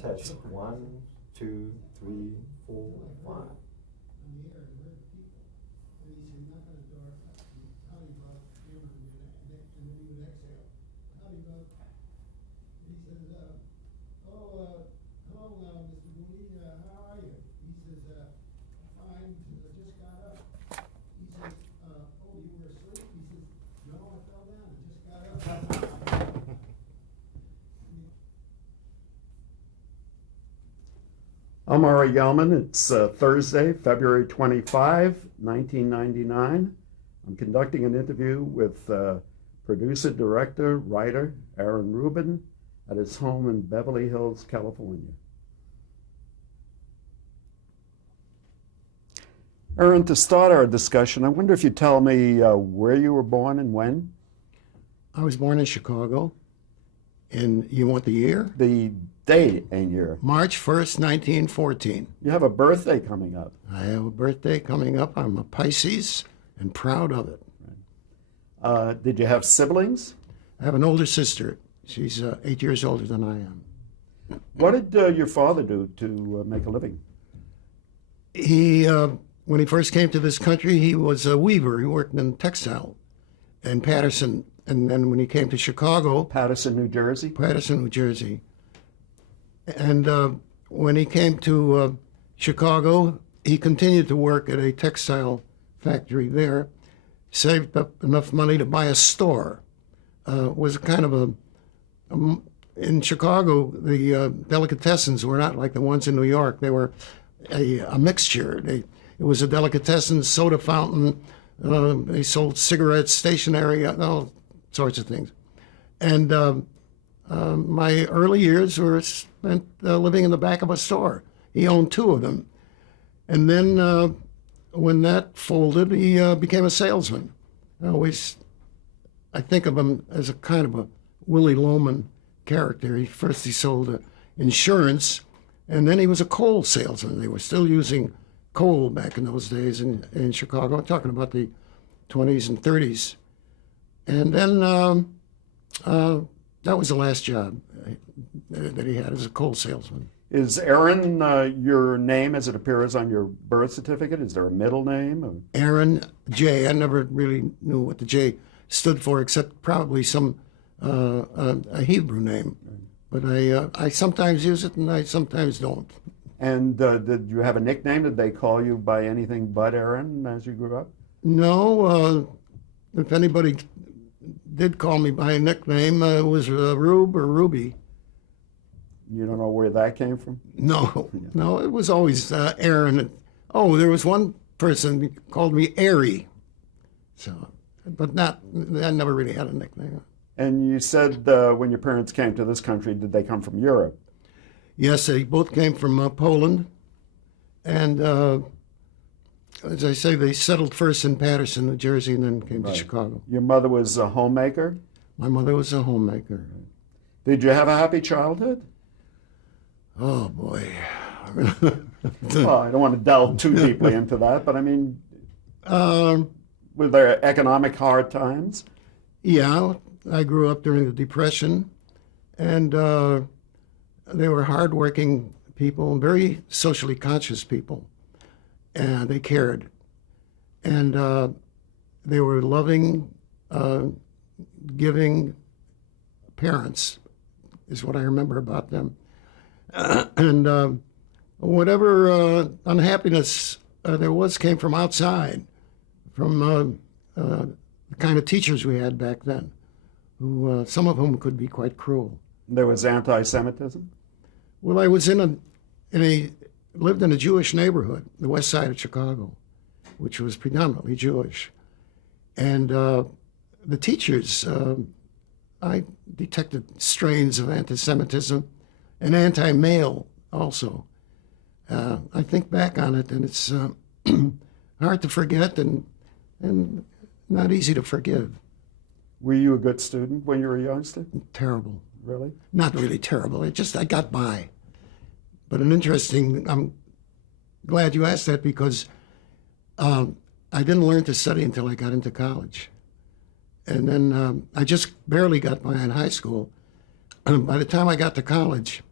Test 1, 2, 3, 4, 5. I'm Ari Gelman. It's Thursday, February 25, 1999. I'm conducting an interview with producer, director, writer Aaron Ruben at his home in Beverly Hills, California. Aaron, to start our discussion, I wonder if you'd tell me where you were born and when? I was born in Chicago, and you want the year? The day and year. March 1st, 1914. You have a birthday coming up. I have a birthday coming up. I'm a Pisces and proud of it. Did you have siblings? I have an older sister. She's 8 years older than I am. What did your father do to make a living? He, when he first came to this country, he was a weaver. He worked in textile in Patterson. And then when he came to Chicago... Patterson, New Jersey? Patterson, New Jersey. And when he came to Chicago, he continued to work at a textile factory there, saved up enough money to buy a store. Was kind of in Chicago, the delicatessens were not like the ones in New York. They were a mixture. It was a delicatessen, soda fountain. They sold cigarettes, stationery, all sorts of things. And my early years were spent living in the back of a store. He owned two of them. And then when that folded, he became a salesman. I think of him as a kind of a Willie Loman character. First he sold insurance, and then he was a coal salesman. They were still using coal back in those days in Chicago. I'm talking about the 20s and 30s. And then that was the last job that he had as a coal salesman. Is Aaron your name as it appears on your birth certificate? Is there a middle name? Or? Aaron J. I never really knew what the J stood for, except probably some a Hebrew name. But I sometimes use it and I sometimes don't. And did you have a nickname? Did they call you by anything but Aaron as you grew up? No. If anybody did call me by a nickname, it was Rube or Ruby. You don't know where that came from? No, no, it was always Aaron. Oh, there was one person who called me Airy. So, but I never really had a nickname. And you said when your parents came to this country, did they come from Europe? Yes, they both came from Poland. And as I say, they settled first in Patterson, New Jersey, and then came to Chicago. Your mother was a homemaker? My mother was a homemaker. Did you have a happy childhood? Oh, boy. Well, I don't want to delve too deeply into that, but I mean, were there economic hard times? Yeah, I grew up during the Depression, and they were hardworking people, very socially conscious people, and they cared. And they were loving, giving parents, is what I remember about them. And whatever unhappiness there was came from outside, from the kind of teachers we had back then, who some of whom could be quite cruel. There was anti-Semitism? Well, I was lived in a Jewish neighborhood, the west side of Chicago, which was predominantly Jewish. And the teachers, I detected strains of anti-Semitism and anti-male also. I think back on it, and it's hard to forget and not easy to forgive. Were you a good student when you were a youngster? Terrible. Really? Not really terrible. I got by. But I'm glad you asked that, because I didn't learn to study until I got into college. And then I just barely got by in high school. By the time I got to college,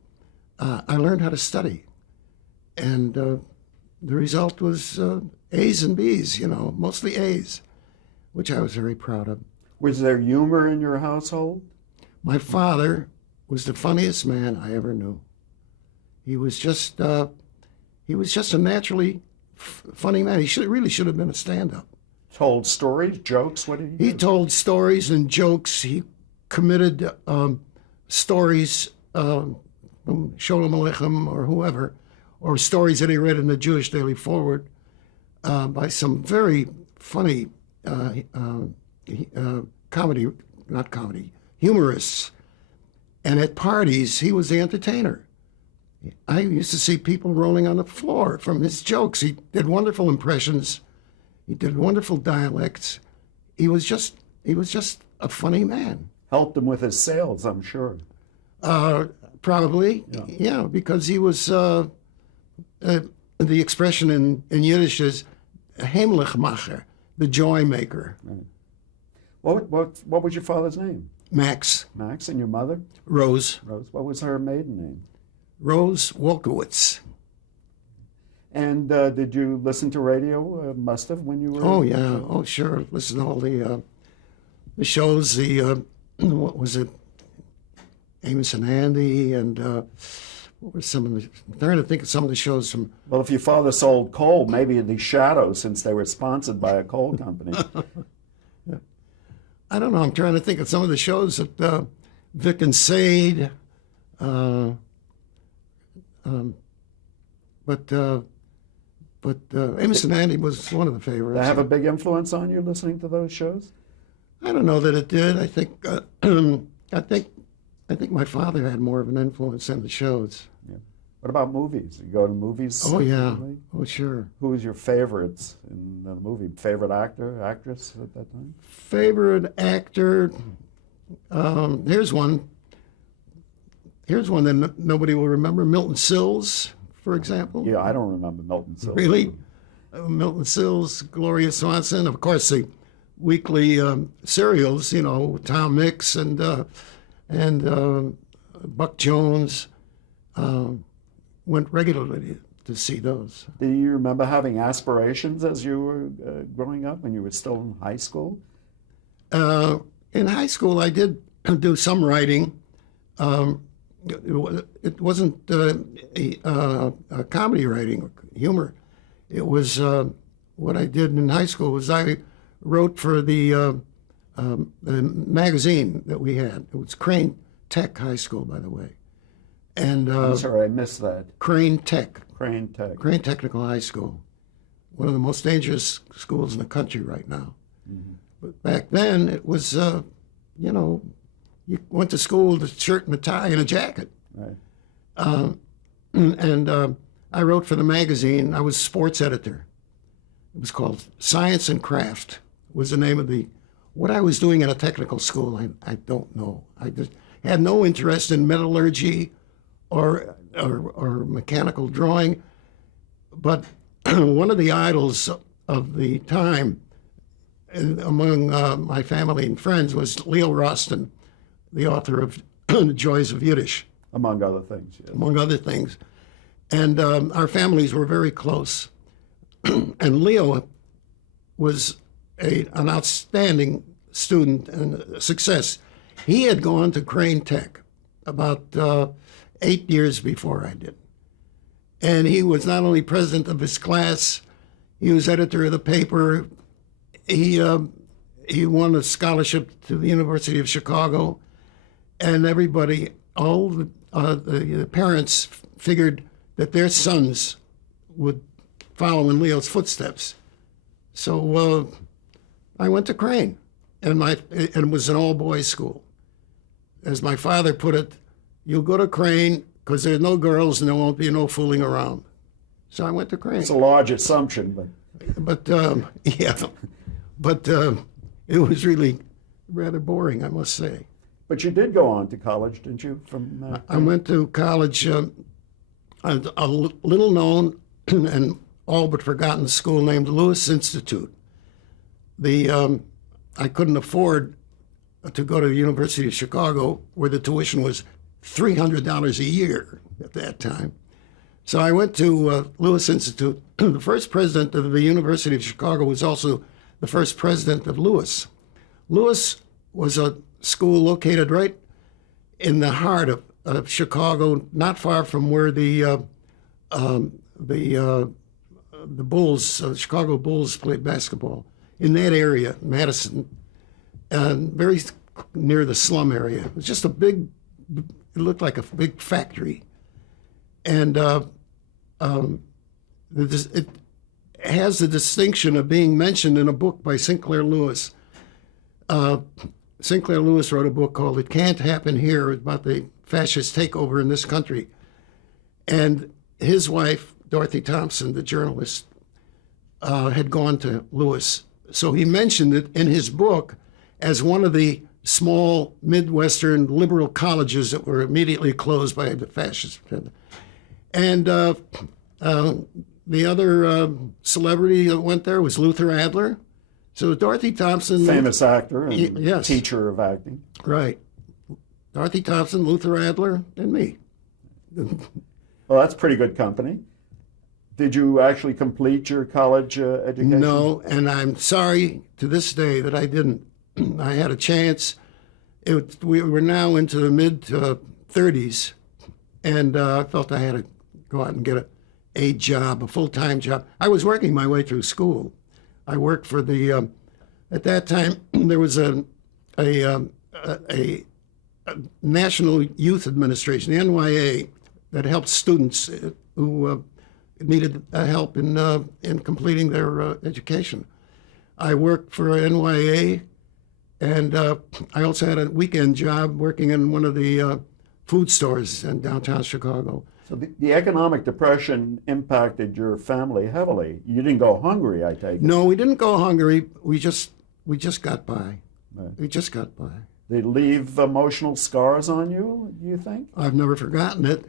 I learned how to study. And the result was A's and B's, mostly A's, which I was very proud of. Was there humor in your household? My father was the funniest man I ever knew. He was just a naturally funny man. He really should have been a stand-up. Told stories, jokes? What did he do? He told stories and jokes. He committed stories from Sholem Aleichem or whoever, or stories that he read in the Jewish Daily Forward by some very funny humorists. And at parties, he was the entertainer. I used to see people rolling on the floor from his jokes. He did wonderful impressions. He did wonderful dialects. He was just a funny man. Helped him with his sales, I'm sure. Probably, yeah, because he was the expression in Yiddish is Heimlichmacher, the joy maker. Right. What was your father's name? Max. Max, and your mother? Rose. Rose. What was her maiden name? Rose Wolkowitz. And did you listen to radio? Must have when you were. Oh yeah. Oh sure. Listen to all the shows. What was it? Amos and Andy, and what were some of the? I'm trying to think of some of the shows from. Well, if your father sold coal, maybe the Shadows, since they were sponsored by a coal company. I don't know. I'm trying to think of some of the shows that Vic and Sade. But Amos and Andy was one of the favorites. Did they have a big influence on you listening to those shows? I don't know that it did. I think I think my father had more of an influence than the shows. Yeah. What about movies? You go to movies? Oh yeah. Frequently? Oh sure. Who was your favorites in the movie? Favorite actor, actress at that time? Favorite actor. Here's one. Here's one that nobody will remember. Milton Sills, for example. Yeah, I don't remember Milton Sills. Really? Milton Sills, Gloria Swanson, of course the weekly serials, Tom Mix and Buck Jones. Went regularly to see those. Do you remember having aspirations as you were growing up when you were still in high school? In high school, I did do some writing. It wasn't a comedy writing or humor. It was what I did in high school was I wrote for the magazine that we had. It was Crane Tech High School, by the way. And I'm sorry, I missed that. Crane Tech. Crane Tech. Crane Technical High School. One of the most dangerous schools in the country right now. Mm-hmm. But back then, it was, you went to school with a shirt and a tie and a jacket. Right. I wrote for the magazine. I was sports editor. It was called Science and Craft was the name of what I was doing at a technical school. I don't know. I just had no interest in metallurgy or mechanical drawing. But one of the idols of the time among my family and friends was Leo Rosten, the author of The Joys of Yiddish. Among other things, yes. Among other things. And our families were very close. And Leo was an outstanding student and a success. He had gone to Crane Tech about 8 years before I did. And he was not only president of his class, he was editor of the paper. He won a scholarship to the University of Chicago. And everybody, all the parents figured that their sons would follow in Leo's footsteps. So I went to Crane, and it was an all-boys school. As my father put it, you'll go to Crane because there's no girls and there won't be no fooling around. So I went to Crane. It's a large assumption, but yeah, but it was really rather boring, I must say. But you did go on to college, didn't you? I went to college, a little-known and all but forgotten school named Lewis Institute. I couldn't afford to go to the University of Chicago, where the tuition was $300 a year at that time. So I went to Lewis Institute. The first president of the University of Chicago was also the first president of Lewis. Lewis was a school located right in the heart of Chicago, not far from where the Bulls, Chicago Bulls played basketball. In that area, Madison, and very near the slum area. It was just a big, it looked like a big factory. And it has the distinction of being mentioned in a book by Sinclair Lewis. Sinclair Lewis wrote a book called It Can't Happen Here, about the fascist takeover in this country. And his wife, Dorothy Thompson, the journalist, had gone to Lewis. So he mentioned it in his book as one of the small Midwestern liberal colleges that were immediately closed by the fascists. And the other celebrity that went there was Luther Adler. So Dorothy Thompson... Famous actor and yes. teacher of acting. Right. Dorothy Thompson, Luther Adler, and me. Well, that's pretty good company. Did you actually complete your college education? No, and I'm sorry to this day that I didn't. I had a chance. We were now into the mid-30s, and I felt I had to go out and get a job, a full-time job. I was working my way through school. I worked for the, at that time, there was a National Youth Administration, the NYA, that helped students who needed help in completing their education. I worked for NYA, and I also had a weekend job working in one of the food stores in downtown Chicago. So the economic depression impacted your family heavily. You didn't go hungry, I take it. No, we didn't go hungry. We just got by. Right. We just got by. They leave emotional scars on you, do you think? I've never forgotten it,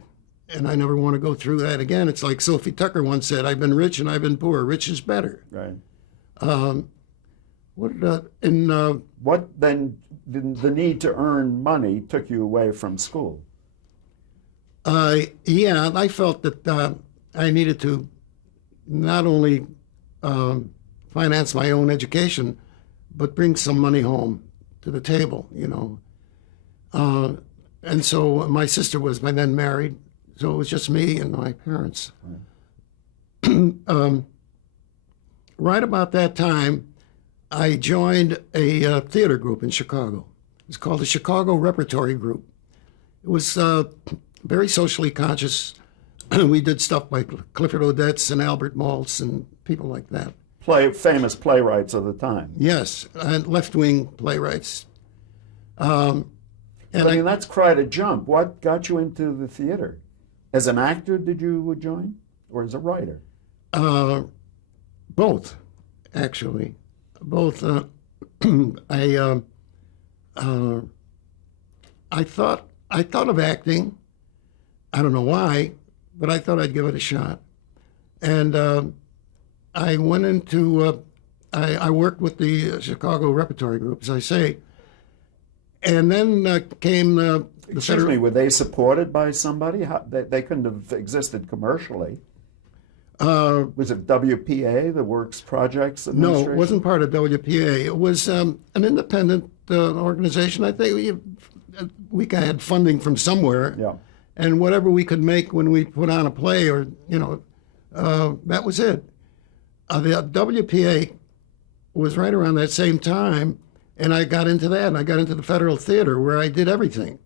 and I never want to go through that again. It's like Sophie Tucker once said, I've been rich and I've been poor. Rich is better. Right. What then, the need to earn money took you away from school? Yeah, I felt that I needed to not only finance my own education, but bring some money home to the table, you know. And so my sister was by then married, so it was just me and my parents. Right. Right about that time, I joined a theater group in Chicago. It's called the Chicago Repertory Group. It was very socially conscious. We did stuff by Clifford Odets and Albert Maltz and people like that. Famous playwrights of the time. Yes, and left-wing playwrights. I mean, that's quite a jump. What got you into the theater? As an actor, did you join, or as a writer? Both, actually. Both. I thought of acting. I don't know why, but I thought I'd give it a shot. And I went into, I worked with the Chicago Repertory Group, as I say. And then came the Excuse me, were they supported by somebody? They couldn't have existed commercially. Was it WPA, the Works Projects Administration? No, it wasn't part of WPA. It was an independent organization. I think we had funding from somewhere. Yeah. And whatever we could make when we put on a play, or that was it. The WPA was right around that same time, and I got into that. And I got into the Federal Theater, where I did everything.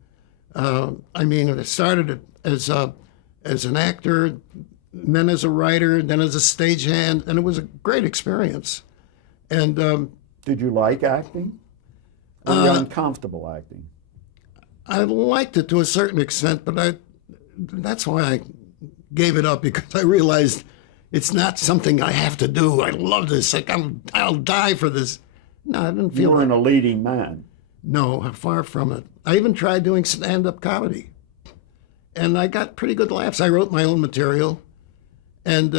I mean, it started as an actor, then as a writer, then as a stagehand, and it was a great experience. And did you like acting? Or were you uncomfortable acting? I liked it to a certain extent, but that's why I gave it up, because I realized it's not something I have to do. I love this. Like I'll die for this. No, I didn't feel. You weren't a leading man. No, far from it. I even tried doing stand-up comedy, and I got pretty good laughs. I wrote my own material, and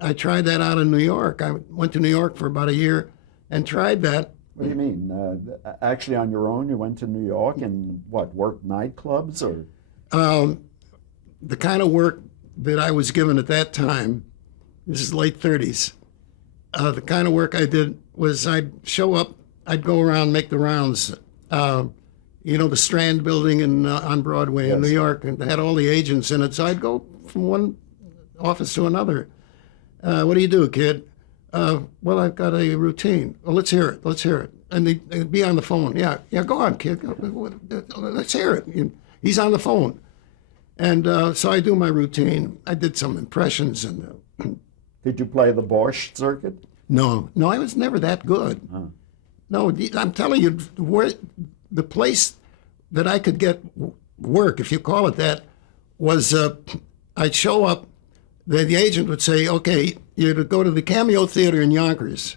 I tried that out in New York. I went to New York for about a year and tried that. What do you mean? Actually, on your own, you went to New York and worked nightclubs or? The kind of work that I was given at that time, this is late 30s, the kind of work I did was I'd show up, I'd go around, make the rounds. The Strand building on Broadway in New York, and had all the agents in it. So I'd go from one office to another. What do you do, kid? Well, I've got a routine. Well, let's hear it. Let's hear it. And they'd be on the phone. Yeah, go on, kid. Let's hear it. He's on the phone. And so I do my routine. I did some impressions. And Did you play the Borscht circuit? No, I was never that good. Huh. No, I'm telling you, the place that I could get work, if you call it that, was I'd show up. The agent would say, okay, you'd go to the Cameo Theater in Yonkers,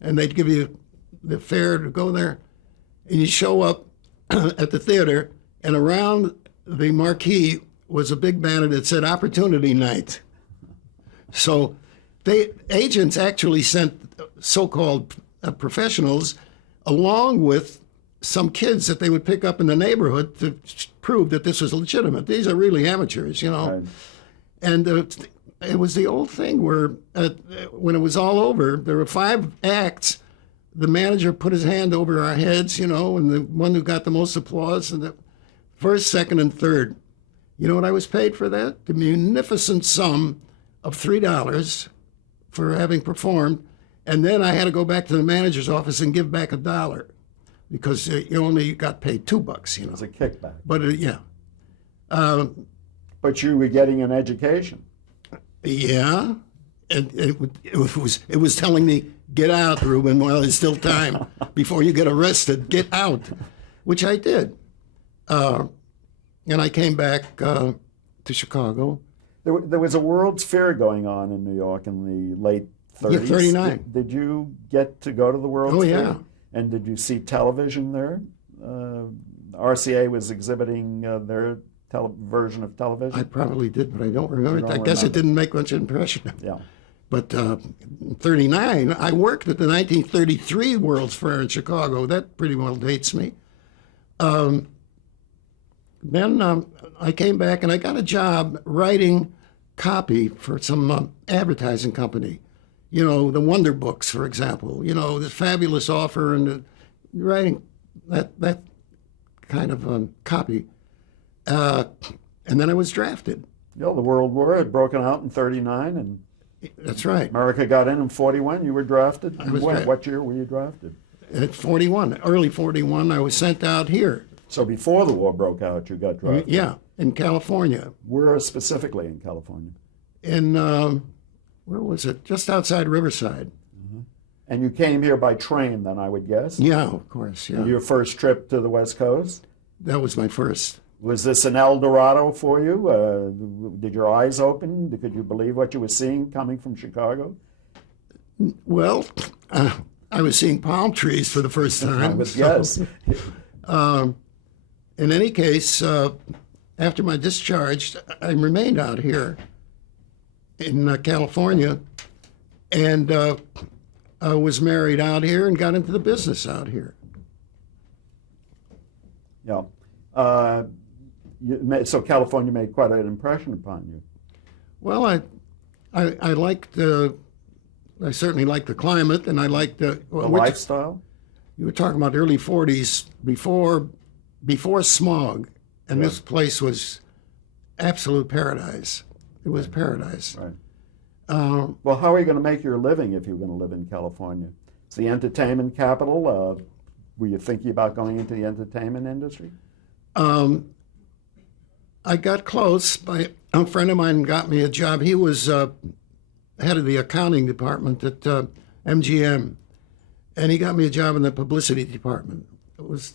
and they'd give you the fare to go there. And you show up at the theater, and around the marquee was a big banner that said Opportunity Night. So agents actually sent so-called professionals along with some kids that they would pick up in the neighborhood to prove that this was legitimate. These are really amateurs, Right. And it was the old thing where when it was all over, there were 5 acts. The manager put his hand over our heads, and the one who got the most applause, and the first, second, and third. You know what I was paid for that? The munificent sum of $3 for having performed. And then I had to go back to the manager's office and give back $1 because you only got paid $2, It was a kickback. But yeah. But you were getting an education. Yeah. And it was telling me, get out, Ruben, while there's still time before you get arrested. Get out, which I did. And I came back to Chicago. There was a World's Fair going on in New York in the late 30s. Yeah, 39. Did you get to go to the World's Fair? Oh, yeah. And did you see television there? RCA was exhibiting their version of television. I probably did, but I don't remember. You don't I guess remember. it didn't make much impression. Yeah. But in 39, I worked at the 1933 World's Fair in Chicago. That pretty well dates me. Then I came back and I got a job writing copy for some advertising company. The Wonder Books, for example. This fabulous offer and writing that kind of copy. And then I was drafted. The World War had broken out in 39, and That's right. America got in 41. You were drafted? I was What year were you drafted? At 41, early 41, I was sent out here. So before the war broke out, you got drafted? Yeah, in California. Where specifically in California? In, where was it? Just outside Riverside. And you came here by train then, I would guess? Yeah, of course, yeah. Your first trip to the West Coast? That was my first. Was this an El Dorado for you? Did your eyes open? Could you believe what you were seeing coming from Chicago? Well, I was seeing palm trees for the first time. I would guess. In any case, after my discharge, I remained out here in California, and I was married out here and got into the business out here. Yeah. So California made quite an impression upon you. Well, I liked I certainly liked the climate, and I liked The well, lifestyle? you were talking about the early 40s, before smog, and Yeah. this place was absolute paradise. It was paradise. Right. Well, how are you going to make your living if you're going to live in California? It's the entertainment capital. Were you thinking about going into the entertainment industry? I got close. A friend of mine got me a job. He was head of the accounting department at MGM, and he got me a job in the publicity department. It was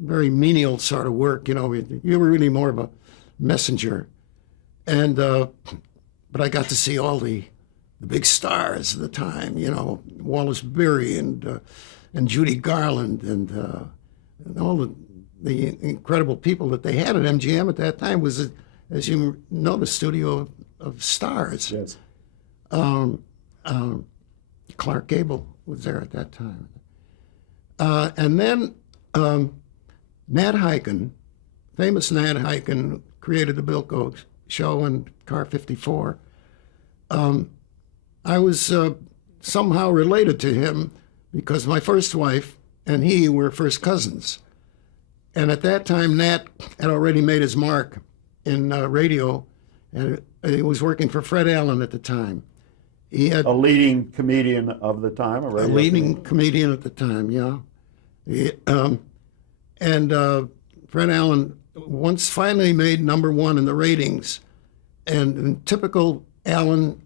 very menial sort of work, You were really more of a messenger, and but I got to see all the big stars of the time. Wallace Beery and Judy Garland and all the incredible people that they had at MGM at that time was, as you know, the studio of stars. Yes. Clark Gable was there at that time. And then Nat Hiken, famous Nat Hiken, created the Bilko show and Car 54. I was somehow related to him because my first wife and he were first cousins. And at that time, Nat had already made his mark in radio, and he was working for Fred Allen at the time. He had A leading comedian of the time, a a radio leading comedian at the time, yeah. Fred Allen once finally made #1 in the ratings. And in typical Allen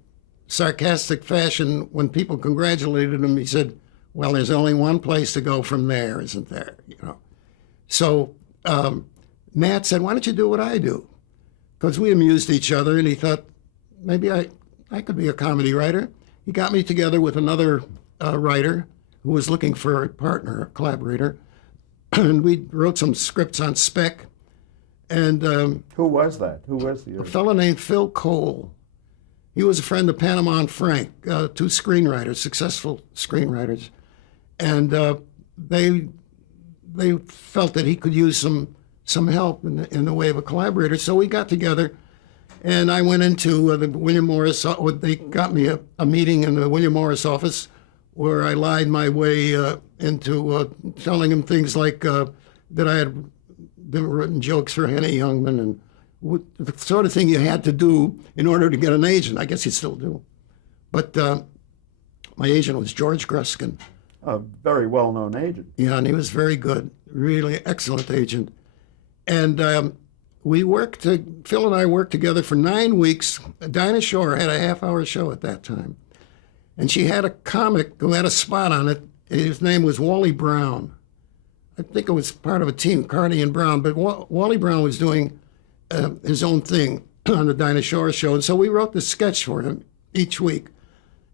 sarcastic fashion, when people congratulated him, he said, well, there's only one place to go from there, isn't there? You know. So Nat said, why don't you do what I do? Because we amused each other, and he thought, maybe I could be a comedy writer. He got me together with another writer who was looking for a partner, a collaborator, and we wrote some scripts on spec. And Who was that? Who was the a fellow named Phil Cole. He was a friend of Panama and Frank, two screenwriters, successful screenwriters. And they felt that he could use some help in the way of a collaborator. So we got together, and I went into the William Morris. They got me a meeting in the William Morris office, where I lied my way into telling him things like that I had written jokes for Henny Youngman and the sort of thing you had to do in order to get an agent. I guess you still do. But my agent was George Gruskin. A very well-known agent. Yeah, and he was very good, really excellent agent. And Phil and I worked together for 9 weeks. Dinah Shore had a half-hour show at that time. And she had a comic who had a spot on it. His name was Wally Brown. I think it was part of a team, Carney and Brown, but Wally Brown was doing his own thing on the Dinah Shore show. And so we wrote the sketch for him each week.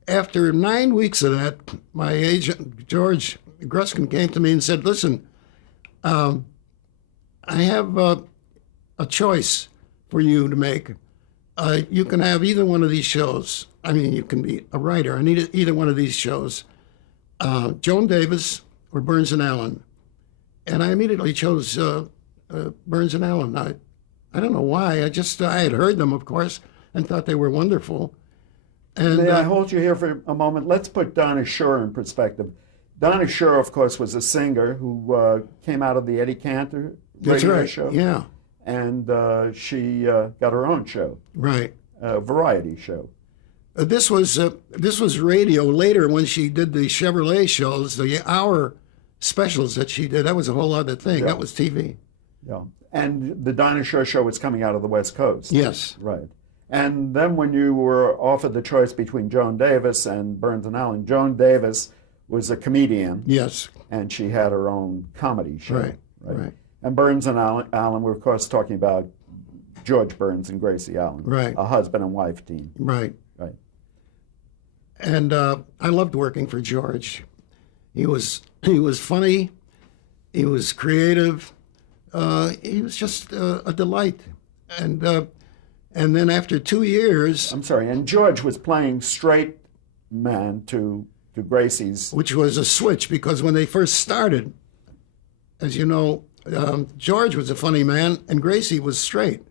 After 9 weeks of that, my agent, George Gruskin, came to me and said, listen, I have a choice for you to make. You can have either one of these shows. I mean, you can be a writer on either one of these shows, Joan Davis or Burns and Allen. And I immediately chose Burns and Allen. I don't know why. I had heard them, of course, and thought they were wonderful. And May I hold you here for a moment? Let's put Dinah Shore in perspective. Dinah Shore, of course, was a singer who came out of the Eddie Cantor radio show. Yeah. And she got her own show. Right. A variety show. This was radio. Later, when she did the Chevrolet shows, the hour specials that she did, that was a whole other thing. Yeah. That was TV. Yeah. And the Dinah Shore show was coming out of the West Coast. Yes. Right. And then when you were offered the choice between Joan Davis and Burns and Allen, Joan Davis was a comedian. Yes. And she had her own comedy show. Right. And Burns and Allen, we're of course talking about George Burns and Gracie Allen. Right. A husband and wife team. Right. Right. And I loved working for George. He was funny. He was creative. He was just a delight. And then after 2 years, I'm sorry, and George was playing straight man to Gracie's. which was a switch, because when they first started, as you know, George was a funny man and Gracie was straight.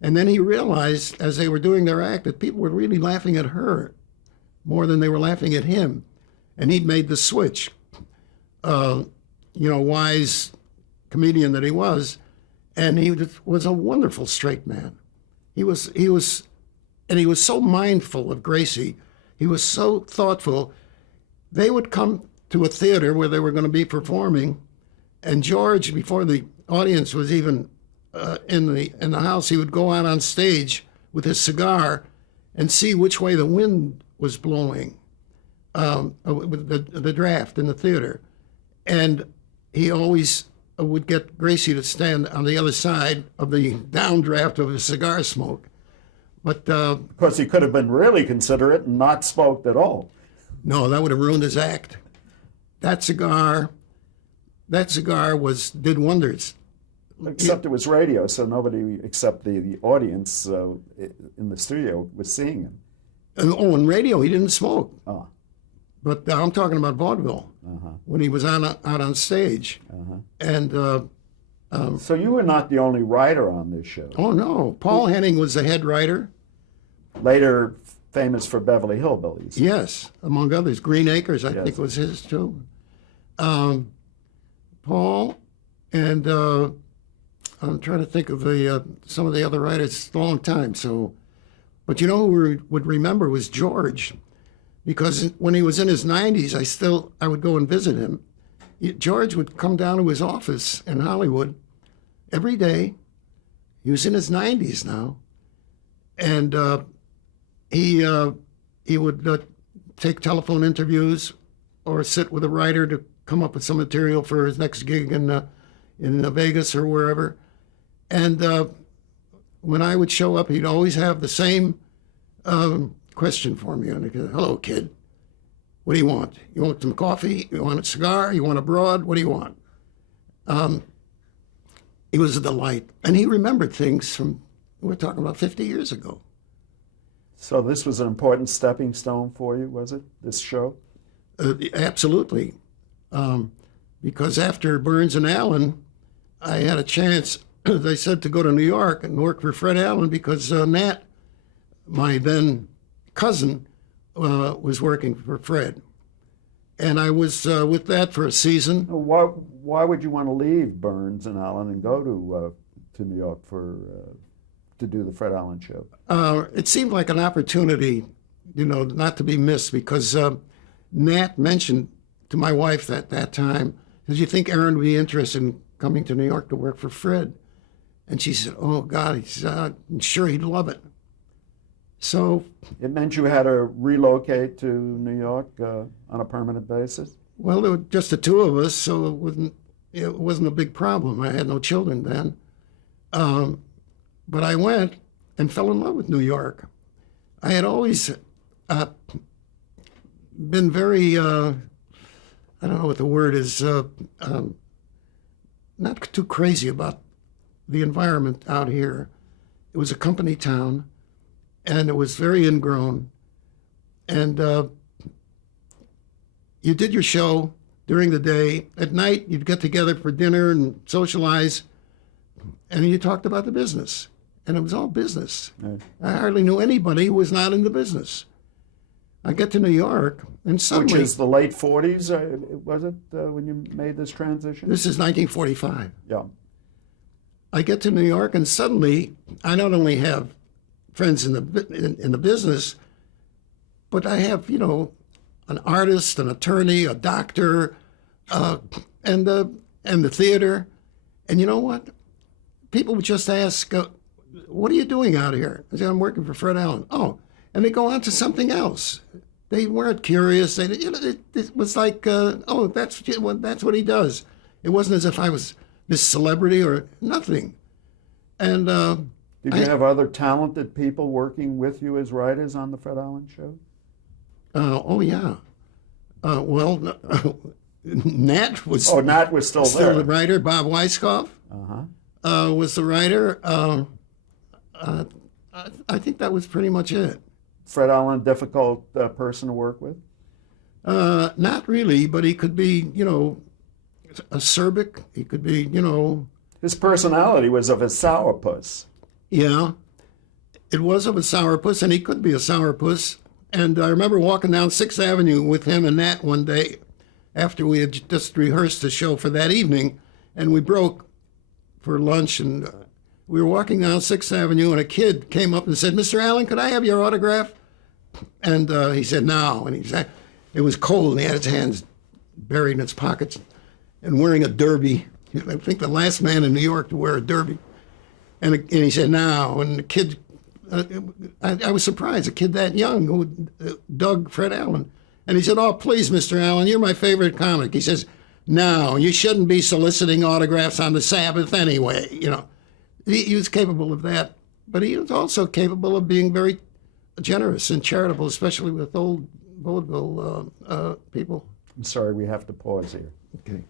And then he realized, as they were doing their act, that people were really laughing at her more than they were laughing at him. And he'd made the switch. Wise comedian that he was. And he was a wonderful straight man. He was so mindful of Gracie. He was so thoughtful. They would come to a theater where they were going to be performing, and George, before the audience was even in the house, he would go out on stage with his cigar and see which way the wind was blowing, with the draft in the theater, and he always would get Gracie to stand on the other side of the downdraft of his cigar smoke. But Of course, he could have been really considerate and not smoked at all. no, that would have ruined his act. That cigar did wonders. Except it was radio, so nobody except the audience in the studio was seeing him. In radio, he didn't smoke. Oh. But I'm talking about vaudeville, when he was out on stage. And So you were not the only writer on this show. Oh, no. Paul Henning was the head writer. Later famous for Beverly Hillbillies. Yes, among others. Green Acres, I Yes. think, was his, too. Paul, and I'm trying to think of some of the other writers. It's a long time, so... But you know who we would remember was George, because when he was in his 90s, I would go and visit him. George would come down to his office in Hollywood every day. He was in his 90s now, and he would take telephone interviews or sit with a writer to come up with some material for his next gig in Vegas or wherever. And when I would show up, he'd always have the same question for me. And he'd go, "Hello, kid. What do you want? You want some coffee? You want a cigar? You want a broad? What do you want?" He was a delight. And he remembered things from, we're talking about 50 years ago. So this was an important stepping stone for you, was it, this show? Absolutely. Because after Burns and Allen, I had a chance, as I said, to go to New York and work for Fred Allen because Nat, my then cousin, was working for Fred. And I was with that for a season. Why would you want to leave Burns and Allen and go to New York to do the Fred Allen show? It seemed like an opportunity, not to be missed, because Nat mentioned to my wife at that time, "Did you think Aaron would be interested in coming to New York to work for Fred?" And she said, "Oh, God, I'm sure he'd love it." So It meant you had to relocate to New York on a permanent basis? well, there were just the two of us, so it wasn't a big problem. I had no children then. But I went and fell in love with New York. I had always been very, I don't know what the word is, not too crazy about the environment out here. It was a company town, and it was very ingrown. And you did your show during the day. At night, you'd get together for dinner and socialize, and you talked about the business. And it was all business. Right. I hardly knew anybody who was not in the business. I get to New York, and suddenly... Which is the late 40s, was it, when you made this transition? This is 1945. Yeah. I get to New York, and suddenly I not only have friends in the business, but I have, an artist, an attorney, a doctor, and the theater. And you know what? People would just ask, "What are you doing out here?" I said, "I'm working for Fred Allen." "Oh," and they go on to something else. They weren't curious. It was like, "Oh, that's what he does." It wasn't as if I was this celebrity or nothing. And Did you have other talented people working with you as writers on the Fred Allen show? oh yeah. Well, Nat was. Oh, Nat was still there. The writer. Bob Weisskopf was the writer. I think that was pretty much it. Fred Allen, difficult person to work with? Not really, but he could be, acerbic. He could be, His personality was of a sourpuss. Yeah, it was of a sourpuss, and he could be a sourpuss. And I remember walking down 6th Avenue with him and Nat one day after we had just rehearsed the show for that evening, and we broke for lunch, and we were walking down 6th Avenue, and a kid came up and said, "Mr. Allen, could I have your autograph?" And he said, "No." And he said, it was cold, and he had his hands buried in his pockets and wearing a derby. I think the last man in New York to wear a derby. And he said, "No." And the kid, I was surprised, a kid that young who dug Fred Allen. And he said, "Oh, please, Mr. Allen, you're my favorite comic." He says, "No, you shouldn't be soliciting autographs on the Sabbath anyway." He was capable of that, but he was also capable of being very generous and charitable, especially with old vaudeville people. I'm sorry, we have to pause here. Okay.